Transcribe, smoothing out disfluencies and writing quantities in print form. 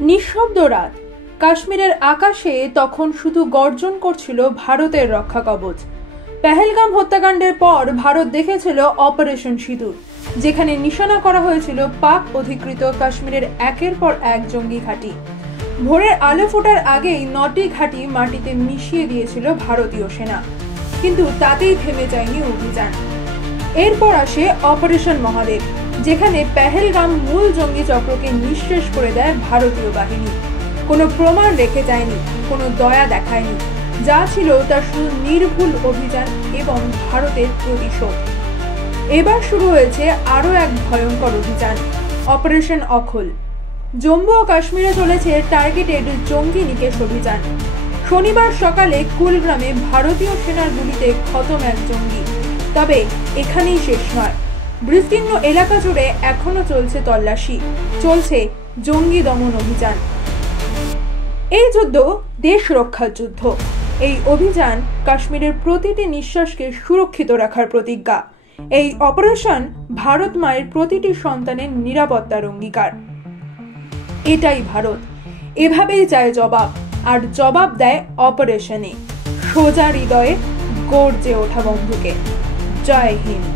নিঃশব্দ রাত। কাশ্মীরের আকাশে তখন শুধু গর্জন করছিল ভারতের রক্ষা কবচ। পেহেলগাম হত্যাকাণ্ডের পর ভারত দেখেছিল অপারেশন সিঁদুর, যেখানে নিশানা করা হয়েছিল পাক অধিকৃত কাশ্মীরের একের পর এক জঙ্গি ঘাঁটি। ভোরের আলো ফোটার আগেই ৯টি ঘাঁটি মাটিতে মিশিয়ে দিয়েছিল ভারতীয় সেনা, কিন্তু তাতেই থেমে যায়নি অভিযান। এরপর আসে অপারেশন মহাদেব, যেখানে পেহেলগাম মূল জঙ্গি চক্রকে নিঃশেষ করে দেয় ভারতীয় বাহিনী। কোনো প্রমাণ রেখে যায়নি, কোনো দয়া দেখায়নি, যা ছিল তা শুধু নির্ভুল অভিযান এবং ভারতের প্রতিশোধ। এবার শুরু হয়েছে আরও এক ভয়ঙ্কর অভিযান, অপারেশন অখুল। জম্মু ও কাশ্মীরে চলেছে টার্গেটেড জঙ্গি নিকেশ অভিযান। শনিবার সকালে কুলগ্রামে ভারতীয় সেনার গুলিতে খতম এক জঙ্গি। তবে এখানেই শেষ নয়, বিস্তীর্ণ এলাকা জুড়ে এখনো চলছে তল্লাশি, চলছে জঙ্গি দমন অভিযান। এই যুদ্ধ দেশ রক্ষার যুদ্ধ। এই অভিযান কাশ্মীরের প্রতিটি নিঃশ্বাসকে সুরক্ষিত রাখার প্রতিজ্ঞা। এই অপারেশন ভারত মায়ের প্রতিটি সন্তানের নিরাপত্তার অঙ্গীকার। এটাই ভারত, এভাবেই চায় জবাব, আর জবাব দেয় অপারেশনে, সোজা হৃদয়ে গর্জে ওঠা বন্ধুকে। জয় হিন্দ।